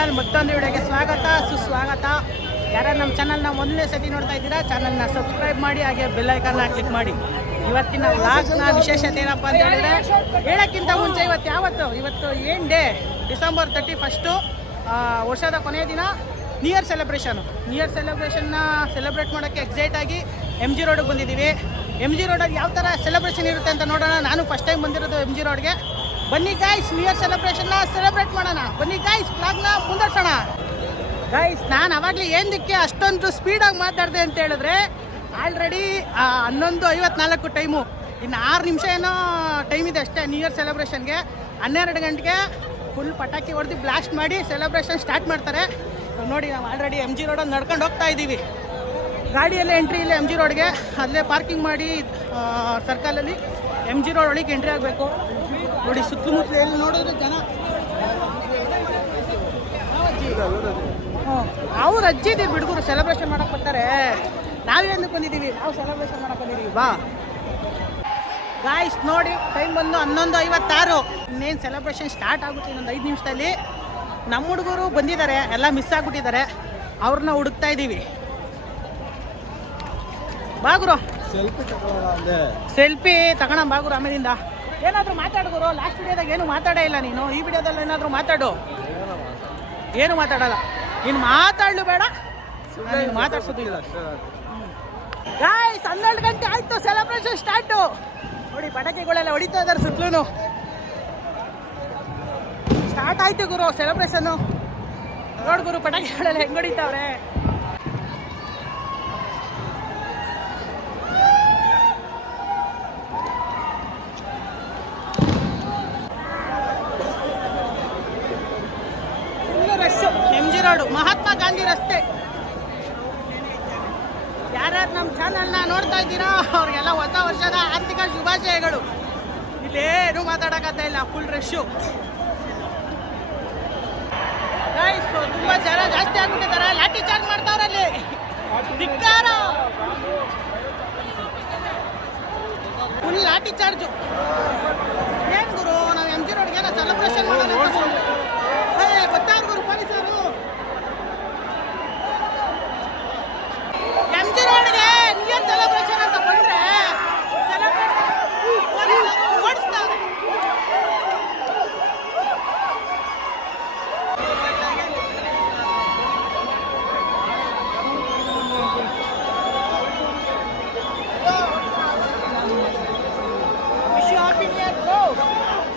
Channel ಮತ್ತೊಂದು ವಿಡಿಯೋಗೆ ಸ್ವಾಗತ ಸುಸ್ವಾಗತ. ಯಾರು ನಮ್ಮ ಚಾನಲ್ನ ಮೊದಲನೇ ಸತಿ ನೋಡ್ತಾ ಇದ್ದೀರಾ, ಚಾನಲ್ನ ಸಬ್ಸ್ಕ್ರೈಬ್ ಮಾಡಿ, ಹಾಗೆ ಬೆಲ್ ಐಕಾನ್ನ ಕ್ಲಿಕ್ ಮಾಡಿ. ಇವತ್ತಿನ ವ್ಲಾಗ್ನ ವಿಶೇಷತೆ ಏನಪ್ಪ ಅಂತ ಹೇಳಿದ್ರೆ, ಹೇಳೋಕ್ಕಿಂತ ಮುಂಚೆ ಇವತ್ತು ಏನು ಡೇ, ಡಿಸೆಂಬರ್ 31, ವರ್ಷದ ಕೊನೆಯ ದಿನ. ನ್ಯೂ ಇಯರ್ ಸೆಲೆಬ್ರೇಷನ್ನ ಸೆಲೆಬ್ರೇಟ್ ಮಾಡೋಕ್ಕೆ ಎಕ್ಸೈಟ್ ಆಗಿ MG ರೋಡಿಗೆ ಬಂದಿದ್ದೀವಿ. MG ರೋಡಲ್ಲಿ ಯಾವ ಥರ ಸೆಲೆಬ್ರೇಷನ್ ಇರುತ್ತೆ ಅಂತ ನೋಡೋಣ. ನಾನು ಫಸ್ಟ್ ಟೈಮ್ ಬಂದಿರೋದು MG ರೋಡ್ಗೆ. ಬನ್ನಿ ಗಾಯ್ಸ್, ನ್ಯೂ ಇಯರ್ ಸೆಲೆಬ್ರೇಷನ್ನ ಸೆಲೆಬ್ರೇಟ್ ಮಾಡೋಣ. ಬನ್ನಿ ಗಾಯ್ಸ್, ವ್ಲಾಗ್ನ ಮುಂದುವರ್ಸೋಣ. ಗಾಯ್ಸ್, ನಾನು ಅವಾಗಲೇ ಏನಕ್ಕೆ ಅಷ್ಟೊಂದು ಸ್ಪೀಡಾಗಿ ಮಾತಾಡಿದೆ ಅಂತ ಹೇಳಿದ್ರೆ, ಆಲ್ರೆಡಿ 11:54 ಟೈಮು. ಇನ್ನು 6 ನಿಮಿಷ ಏನೋ ಟೈಮ್ ಇದೆ ಅಷ್ಟೇ ನ್ಯೂ ಇಯರ್ ಸೆಲೆಬ್ರೇಷನ್ಗೆ. 12 ಗಂಟೆಗೆ ಫುಲ್ ಪಟಾಕಿ ಹೊಡೆದು ಬ್ಲಾಸ್ಟ್ ಮಾಡಿ ಸೆಲೆಬ್ರೇಷನ್ ಸ್ಟಾರ್ಟ್ ಮಾಡ್ತಾರೆ. ನೋಡಿ, ನಾವು ಆಲ್ರೆಡಿ MG ರೋಡಲ್ಲಿ ನಡ್ಕೊಂಡು ಹೋಗ್ತಾ ಇದ್ದೀವಿ. ಗಾಡಿಯಲ್ಲೇ ಎಂಟ್ರಿ ಇಲ್ಲ MG ರೋಡ್ಗೆ, ಅಲ್ಲೇ ಪಾರ್ಕಿಂಗ್ ಮಾಡಿ ಸರ್ಕಲಲ್ಲಿ MG ರೋಡ್ ಒಳಗೆ ಎಂಟ್ರಿ ಆಗಬೇಕು. ನೋಡಿ, ಸುತ್ತಮುತ್ತಲು ಎಲ್ಲಿ ನೋಡಿದ್ರೆ ಜನ. ಅವ್ರು ಅಜ್ಜಿದ್ದೀವಿ ಬಿಡುಗರು ಸೆಲೆಬ್ರೇಷನ್ ಮಾಡಕ್ಕೆ ಬರ್ತಾರೆ. ನಾವೇನಕ್ಕೆ ಬಂದಿದ್ದೀವಿ, ನಾವು ಸೆಲೆಬ್ರೇಷನ್ ಮಾಡಕ್ಕೆ ಬಂದಿದ್ದೀವಿ. ಬಾ ಗಾಯ್ಸ್, ನೋಡಿ ಟೈಮ್ ಬಂದು 11:56. ಇನ್ನೇನು ಸೆಲೆಬ್ರೇಷನ್ ಸ್ಟಾರ್ಟ್ ಆಗುತ್ತೆ ಇನ್ನೊಂದು 5 ನಿಮಿಷದಲ್ಲಿ. ನಮ್ಮ ಹುಡುಗರು ಬಂದಿದ್ದಾರೆ, ಎಲ್ಲ ಮಿಸ್ ಆಗಿಬಿಟ್ಟಿದ್ದಾರೆ. ಅವ್ರನ್ನ ಹುಡುಕ್ತಾ ಇದ್ದೀವಿ. ಬಾಗುರು ಸೆಲ್ಫಿ ತಗೋಣ ಬಾಗುರು. ಆಮೇಲಿಂದ ಏನಾದರೂ ಮಾತಾಡ್ಗುರು. ಲಾಸ್ಟ್ ವಿಡಿಯೋದಾಗ ಏನು ಮಾತಾಡೇ ಇಲ್ಲ ನೀನು. ಈ ವಿಡಿಯೋದಲ್ಲಿ ಏನಾದರೂ ಮಾತಾಡು. ಏನು ಮಾತಾಡಲ್ಲ ನೀನು. ಮಾತಾಡಲು ಬೇಡ, ಮಾತಾಡ್ಸೋದು ಇಲ್ಲ. ಗಾಯ್ಸ್, 12 ಗಂಟೆ ಆಯಿತು, ಸೆಲೆಬ್ರೇಷನ್ ಸ್ಟಾರ್ಟು. ನೋಡಿ, ಪಟಾಕಿಗಳೆಲ್ಲ ಹೊಡಿತಾ ಇದ್ದಾರೆ ಸುತ್ತಲೂ. ಸ್ಟಾರ್ಟ್ ಆಯ್ತು ಗುರು ಸೆಲೆಬ್ರೇಷನ್ನು. ನೋಡ್ ಗುರು, ಪಟಾಕಿಗಳೆಲ್ಲ ಹೆಂಗೆ ಹೊಡಿತಾವ್ರೆ. MG ರೋಡು, ಮಹಾತ್ಮ ಗಾಂಧಿ ರಸ್ತೆ. ಯಾರ್ಯಾರು ನಮ್ಮ ಚಾನಲ್ನ ನೋಡ್ತಾ ಇದ್ದೀರಾ ಅವ್ರಿಗೆಲ್ಲ ಹೊಸ ವರ್ಷದ ಆರ್ಥಿಕ ಶುಭಾಶಯಗಳು. ಇಲ್ಲೇನು ಮಾತಾಡೋಕ್ಕಾಗ್ತಾ ಇಲ್ಲ, ಫುಲ್ ರಶ್ಶು. ತುಂಬ ಜನ ಜಾಸ್ತಿ ಆಗ್ಬಿಟ್ಟಿದ್ದಾರೆ. ಲಾಠಿ ಚಾರ್ಜ್ ಮಾಡ್ತಾವ್ರಲ್ಲಿ. ಧಿಕ್ಕಾರ, ಫುಲ್ ಲಾಠಿ ಚಾರ್ಜು. ಏನು ಗುರು, ನಾವು MG ರೋಡ್ಗೆ ಏನೋ ಸೆಲೆಬ್ರೇಷನ್ ಮಾಡೋಣ ಗೊತ್ತಾಗ ಗುರು. ಪೊಲೀಸರು MG ರೋಡ್ಗೆ ನ್ಯೂ ಇಯರ್ ಸೆಲೆಬ್ರೇಷನ್ ಅಂತ ಬಂದ್ರೆ ಪೊಲೀಸರು ಓಡಿಸ್ತಾರೆ.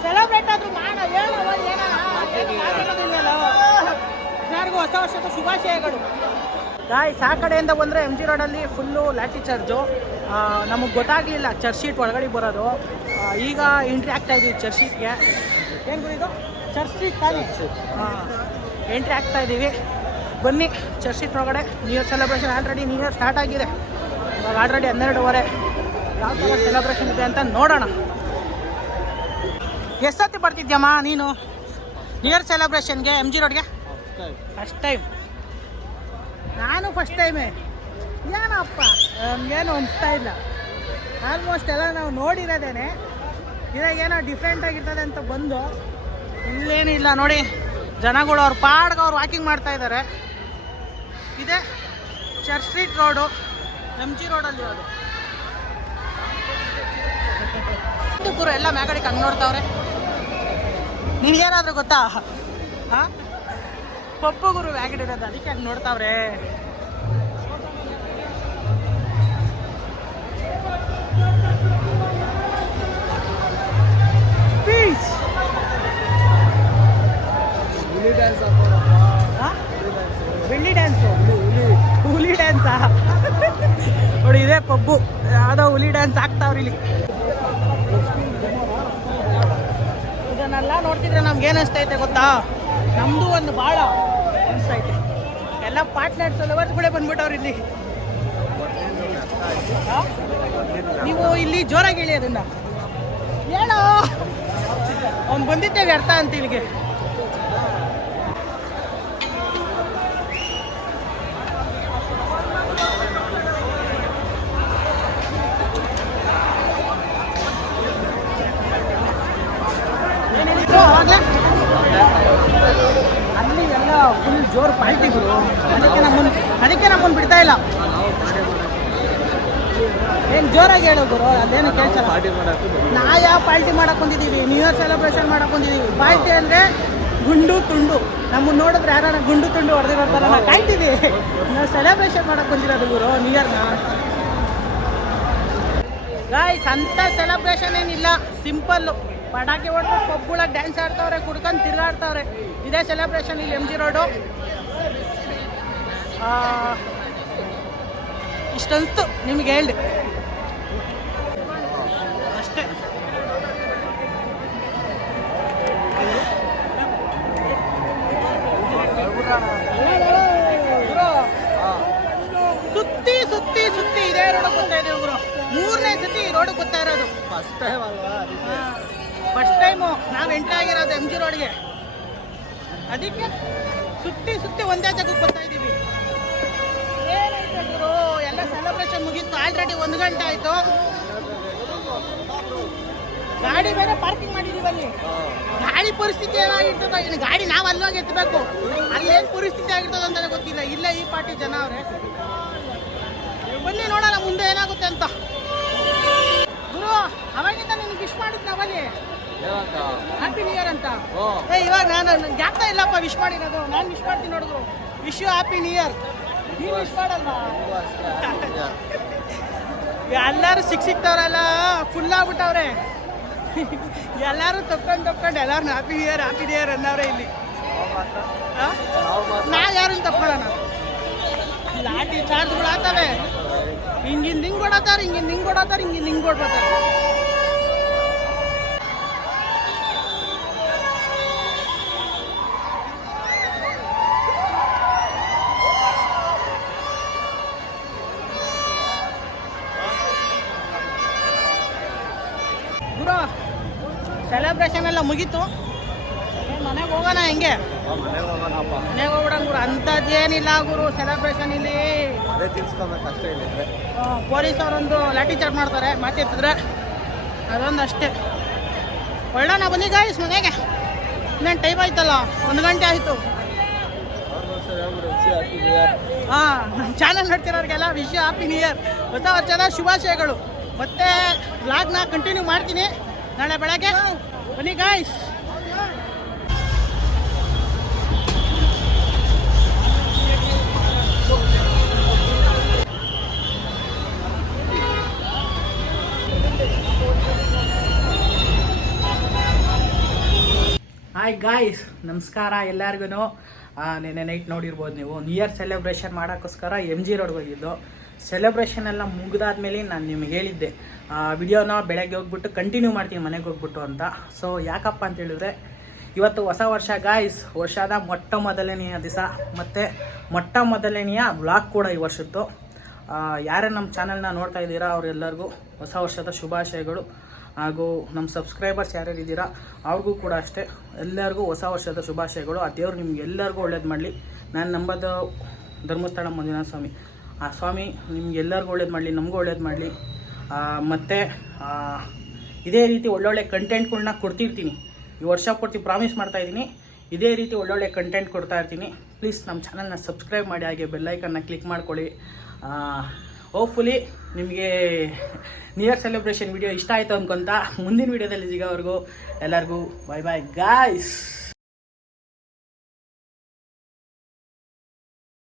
ಸೆಲೆಬ್ರೇಟ್ ಆದ್ರೂ ಮಾಡ, ಎಲ್ಲರಿಗೂ ಹೊಸ ವರ್ಷದ ಶುಭಾಶಯಗಳು. ಗಾಯ್ಸ್, ಆ ಕಡೆಯಿಂದ ಬಂದರೆ MG ರೋಡಲ್ಲಿ ಫುಲ್ಲು ಲಾಠಿ ಚಾರ್ಜು. ನಮಗೆ ಗೊತ್ತಾಗಲಿಲ್ಲ ಚರ್ಚ್ ಶೀಟ್ ಒಳಗಡೆ ಬರೋದು. ಈಗ ಎಂಟ್ರಿ ಆಗ್ತಾ ಇದ್ದೀವಿ ಚರ್ಚ್ ಶೀಟ್ಗೆ. ಏನು ಇದು ಚರ್ಚ್ ಶೀಟ್ ತಾನೇ? ಎಂಟ್ರಿ ಆಗ್ತಾ ಇದ್ದೀವಿ. ಬನ್ನಿ ಚರ್ಚ್ ಶೀಟ್ ಒಳಗಡೆ. New year celebration already new year start ಆಗಿದೆ. ಇವಾಗ ಆಲ್ರೆಡಿ 12:30. ಯಾವ ಥರ ಸೆಲೆಬ್ರೇಷನ್ ಇದೆ ಅಂತ ನೋಡೋಣ. ಎಷ್ಟು ಸತಿ ಬರ್ತಿದ್ಯಮ್ಮ ನೀನು ನ್ಯೂ ಇಯರ್ ಸೆಲೆಬ್ರೇಷನ್ಗೆ MG ರೋಡ್ಗೆ? First time. ನಾನು ಫಸ್ಟ್ ಟೈಮೇ. ಏನಪ್ಪ ನಮಗೇನು ಅನಿಸ್ತಾ ಇಲ್ಲ. ಆಲ್ಮೋಸ್ಟ್ ಎಲ್ಲ ನಾವು ನೋಡಿರೋದೇನೆ. ಇವಾಗೇನೋ ಡಿಫ್ರೆಂಟ್ ಆಗಿರ್ತದೆ ಅಂತ ಬಂದು ಇಲ್ಲೇನು ಇಲ್ಲ. ನೋಡಿ, ಜನಗಳು ಅವ್ರ ಪಾಡ್ಗೆ ಅವ್ರು ವಾಕಿಂಗ್ ಮಾಡ್ತಾ ಇದ್ದಾರೆ. ಇದೆ ಚರ್ಚ್ ಸ್ಟ್ರೀಟ್ ರೋಡು, MG ರೋಡಲ್ಲಿ ಇರೋದು. ಪೂರ ಎಲ್ಲ ಮ್ಯಾಗಡಿಗೆ ಹಂಗೆ ನೋಡ್ತಾವ್ರೆ. ನಿನಗೇನಾದ್ರೂ ಗೊತ್ತಾ? ಹಾಂ, ಪಪ್ಪು ಗುರು ಮ್ಯಾಗಡಿರೋದು, ಅದಕ್ಕೆ ಹಂಗೆ ನೋಡ್ತಾವ್ರೆ. ಪೀಸ್ ಬೆಳ್ಳಿ ಡ್ಯಾನ್ಸು, ಹುಲಿ ಡ್ಯಾನ್ಸಾ? ನೋಡಿ, ಇದೇ ಪಬ್ಬು. ಯಾವುದೋ ಹುಲಿ ಡ್ಯಾನ್ಸ್ ಆಗ್ತಾವ್ರಿ ಇಲ್ಲಿ. ಇದನ್ನೆಲ್ಲ ನೋಡ್ತಿದ್ರೆ ನಮ್ಗೆ ಏನು ಅನಿಸ್ತೈತೆ ಗೊತ್ತಾ? ನಮ್ಮದು ಒಂದು ಭಾಳ ಅನಿಸ್ತೈತೆ. ಎಲ್ಲ ಪಾರ್ಟ್ನರ್ಸ್ ಲವರ್ಸ್ಗಳೇ ಬಂದ್ಬಿಟ್ಟವ್ರು ಇಲ್ಲಿ. ನೀವು ಇಲ್ಲಿ ಜೋರಾಗಿ ಹೇಳಿ ಅದನ್ನ. ಹೇಳೋ, ಅವ್ನು ಬಂದಿದ್ದೆ ವ್ಯರ್ಥ ಅಂತ ಇಲ್ಲಿಗೆ. ಜೋರು ಪಾಲ್ಟಿ ಗುರು. ಅದಕ್ಕೆ ನಮ್ಮನ್ನು ಬಿಡ್ತಾ ಇಲ್ಲ. ಏನು ಜೋರಾಗಿ ಹೇಳೋ ಗುರು, ಅದೇನು ಕೇಳ್ಸಲ್ಲ. ನಾ ಯಾವ ಪಾಲ್ಟಿ ಮಾಡಕ್ಕೆ ಬಂದಿದ್ದೀವಿ, ನ್ಯೂ ಇಯರ್ ಸೆಲೆಬ್ರೇಷನ್ ಮಾಡಕ್ಕೆ ಬಂದಿದ್ದೀವಿ. ಪಾಲ್ಟಿ ಅಂದರೆ ಗುಂಡು ತುಂಡು. ನಮ್ಮನ್ನು ನೋಡಿದ್ರೆ ಯಾರು ಗುಂಡು ತುಂಡು ಹೊಡೆದಿರ್ತಾರ, ನಾವು ಕಾಯ್ತೀವಿ. ನಾವು ಸೆಲೆಬ್ರೇಷನ್ ಮಾಡಕ್ಕೆ ಬಂದಿರೋದು ಗುರು ನ್ಯೂ ಇಯರ್ನ. ಗಾಯ್ಸ್ ಅಂಥ ಸೆಲೆಬ್ರೇಷನ್ ಏನಿಲ್ಲ, ಸಿಂಪಲ್ಲು. ಪಟಾಕಿ ಹೊಡೆದು ಪಬ್ಗಳಾಗಿ ಡ್ಯಾನ್ಸ್ ಆಡ್ತಾವ್ರೆ, ಕುಡ್ಕೊಂಡು ತಿರುಗಾಡ್ತಾವ್ರೆ. ಇದೇ ಸೆಲೆಬ್ರೇಷನ್ ಇಲ್ಲಿ MG ರೋಡು. ಇಷ್ಟನ್ಸ್ತು ನಿಮ್ಗೆ ಹೇಳ್ದೆ ಅಷ್ಟೇ. ಸುತ್ತಿ ಸುತ್ತಿ ಸುತ್ತಿ ಇದೇ ರೋಡ್ ಗೊತ್ತಾ ಇದೆ ಗುರು. 3ನೇ ಸತಿ ಈ ರೋಡ್ ಗೊತ್ತಾ ಇರೋದು. ಫಸ್ಟ್ ಟೈಮು ನಾವು ಎಂಟ್ರಿ ಆಗಿರೋದು MG ರೋಡ್ಗೆ. ಅದಕ್ಕೆ ಸುತ್ತಿ ಸುತ್ತಿ ಒಂದೇ ಜಾಗಕ್ಕೆ ಬರ್ತಾ ಇದ್ದೀವಿ. ಏನೈತೆ ಗುರು, ಎಲ್ಲ ಸೆಲೆಬ್ರೇಷನ್ ಮುಗೀತು ಆಲ್ರೆಡಿ. 1 ಗಂಟೆ ಆಯಿತು. ಗಾಡಿ ಬೇರೆ ಪಾರ್ಕಿಂಗ್ ಮಾಡಿದ್ದೀವಿ ಅಲ್ಲಿ. ಗಾಡಿ ಪರಿಸ್ಥಿತಿ ಏನಾಗಿರ್ತದ, ಇನ್ನು ಗಾಡಿ ನಾವು ಅಲ್ಲೋಗಿ ಎತ್ತಬೇಕು. ಅಲ್ಲೇನು ಪರಿಸ್ಥಿತಿ ಆಗಿರ್ತದೆ ಅಂತಲೇ ಗೊತ್ತಿಲ್ಲ. ಇಲ್ಲೇ ಈ ಪಾರ್ಟಿ ಜನ ಅವರೇ. ಬನ್ನಿ ನೋಡೋಣ ಮುಂದೆ ಏನಾಗುತ್ತೆ ಅಂತ. ಗುರು ಅವಾಗಿಂದ ನಿನಗೆ ವಿಶ್ ಮಾಡಿದ್ ನಾವಲ್ಲಿ ಹ್ಯಾಪಿ ನ್ಯೂ ಇಯರ್ ಅಂತ. ಇವಾಗ ನಾನು ಜಾಗ್ತಾ ಇಲ್ಲಪ್ಪ ವಿಶ್ ಮಾಡಿರೋದು. ನಾನು ವಿಶ್ ಮಾಡ್ತೀನಿ ನೋಡಿದ್ರು. Wish you happy new year. ನೀನು ವಿಶ್ ಮಾಡಲ್ವಾ? ಎಲ್ಲರೂ ಸಿಕ್ತವ್ರೆಲ್ಲ ಫುಲ್ ಆಗ್ಬಿಟ್ಟವ್ರೆ. ಎಲ್ಲರೂ ತಪ್ಕೊಂಡು ಎಲ್ಲರೂ ಹ್ಯಾಪಿ ನ್ಯೂ ಇಯರ್ ಅನ್ನವ್ರೆ ಇಲ್ಲಿ. ನಾ ಯಾರನ್ನ ತಪ್ಕೊಳ್ಳೋಣ? ಲಾಠಿ ಚಾರ್ಜ್ಗಳು ಆಗ್ತವೆ. ಹಿಂಗಿಂದ ಹಿಂಗೆ ಕೊಡತ್ತಾರೆ, ಹಿಂಗಿಂದ ಹಿಂಗೆ ಕೊಡತ್ತಾರೆ, ಹಿಂಗಿಂದ ಹಿಂಗೆ ಕೊಡ್ಬೋತಾರೆ. ಗುರು ಸೆಲೆಬ್ರೇಷನ್ ಎಲ್ಲ ಮುಗೀತು. ಮನೆಗೆ ಹೋಗೋಣ ಹೆಂಗೆ? ಮನೆಗೆ ಹೋಗ್ಬಿಡೋಣ ಗುರು. ಅಂಥದ್ದೇನಿಲ್ಲ ಗುರು ಸೆಲೆಬ್ರೇಷನ್ ಇಲ್ಲಿ. ಪೊಲೀಸ್ ಅವರೊಂದು ಲಾಠಿ ಚಾರ್ಜ್ ಮಾಡ್ತಾರೆ ಮಾತೆತ್ತಿದ್ರೆ, ಅದೊಂದು ಅಷ್ಟೇ. ಒಳ್ಳೋಣ ಬನ್ನಿ ಗಾಯ್ಸ್ ಮನೆಗೆ. ಇನ್ನೇನು ಟೈಮ್ ಆಯ್ತಲ್ಲ, 1 ಗಂಟೆ ಆಯಿತು. ನಮ್ಮ ಚಾನಲ್ ನೋಡ್ತಿರೋರಿಗೆಲ್ಲ ವಿಶ್ ಹ್ಯಾಪಿ ನ್ಯೂ ಇಯರ್, ಹೊಸ ವರ್ಷದ ಶುಭಾಶಯಗಳು. ಮತ್ತೆ ವ್ಲಾಗ್ನ ಕಂಟಿನ್ಯೂ ಮಾಡ್ತೀನಿ ನಾಳೆ ಬೆಳಗ್ಗೆ. ಬನ್ನಿ ಗಾಯ್ಸ್. ಹಾಯ್ ಗಾಯ್ಸ್, ನಮಸ್ಕಾರ ಎಲ್ಲರಿಗೂ. ನೆನ್ನೆ ನೈಟ್ ನೋಡಿರ್ಬೋದು ನೀವು, ನ್ಯೂ ಇಯರ್ ಸೆಲೆಬ್ರೇಷನ್ ಮಾಡೋಕ್ಕೋಸ್ಕರ MG ರೋಡ್ಗೆ ಹೋಗಿದ್ದು. ಸೆಲೆಬ್ರೇಷನ್ ಎಲ್ಲ ಮುಗಿದಾದ್ಮೇಲೆ ನಾನು ನಿಮ್ಗೆ ಹೇಳಿದ್ದೆ ವಿಡಿಯೋನ ಬೆಳಗ್ಗೆ ಹೋಗ್ಬಿಟ್ಟು ಕಂಟಿನ್ಯೂ ಮಾಡ್ತೀನಿ ಮನೆಗೆ ಹೋಗ್ಬಿಟ್ಟು ಅಂತ. ಸೊ ಯಾಕಪ್ಪ ಅಂತ ಹೇಳಿದ್ರೆ ಇವತ್ತು ಹೊಸ ವರ್ಷ ಗಾಯ್ಸ್. ವರ್ಷದ ಮೊದಲನೆಯ ದಿವಸ ಮತ್ತು ಮೊದಲನೆಯ ವ್ಲಾಗ್ ಕೂಡ ಈ ವರ್ಷದ್ದು. ಯಾರೇ ನಮ್ಮ ಚಾನಲ್ನ ನೋಡ್ತಾ ಇದ್ದೀರಾ ಅವರೆಲ್ಲರಿಗೂ ಹೊಸ ವರ್ಷದ ಶುಭಾಶಯಗಳು. ಹಾಗೂ ನಮ್ಮ ಸಬ್ಸ್ಕ್ರೈಬರ್ಸ್ ಯಾರ್ಯಾರು ಇದ್ದೀರಾ ಅವ್ರಿಗೂ ಕೂಡ ಅಷ್ಟೇ, ಎಲ್ಲರಿಗೂ ಹೊಸ ವರ್ಷದ ಶುಭಾಶಯಗಳು. ಆ ದೇವ್ರು ನಿಮ್ಗೆ ಎಲ್ಲರಿಗೂ ಒಳ್ಳೇದು ಮಾಡಲಿ. ನಾನು ನಂಬೋದು ಧರ್ಮಸ್ಥಳ ಮಂಜುನಾಥ ಸ್ವಾಮಿ. ಆ ಸ್ವಾಮಿ ನಿಮ್ಗೆ ಎಲ್ಲರಿಗೂ ಒಳ್ಳೇದು ಮಾಡಲಿ, ನಮಗೂ ಒಳ್ಳೇದು ಮಾಡಲಿ. ಮತ್ತು ಇದೇ ರೀತಿ ಒಳ್ಳೊಳ್ಳೆ ಕಂಟೆಂಟ್ಗಳ್ನ ಕೊಡ್ತಿರ್ತೀನಿ. ಈ ವರ್ಷ ಪೂರ್ತಿ ಪ್ರಾಮಿಸ್ ಮಾಡ್ತಾಯಿದ್ದೀನಿ, ಇದೇ ರೀತಿ ಒಳ್ಳೊಳ್ಳೆ ಕಂಟೆಂಟ್ ಕೊಡ್ತಾ ಇರ್ತೀನಿ. ಪ್ಲೀಸ್ ನಮ್ಮ ಚಾನಲ್ನ ಸಬ್ಸ್ಕ್ರೈಬ್ ಮಾಡಿ, ಹಾಗೆ ಬೆಲ್ಲೈಕನ್ನ ಕ್ಲಿಕ್ ಮಾಡ್ಕೊಳ್ಳಿ. ಹೋಪ್ಫುಲಿ ನಿಮಗೆ ನ್ಯೂ ಇಯರ್ ಸೆಲೆಬ್ರೇಷನ್ ವಿಡಿಯೋ ಇಷ್ಟ ಆಯಿತು ಅಂದ್ಕೊಂತ ಮುಂದಿನ ವೀಡಿಯೋದಲ್ಲಿ ಸಿಗೋವರೆಗೂ ಎಲ್ಲರಿಗೂ ಬಾಯ್ ಬಾಯ್ ಗಾಯ್ಸ್.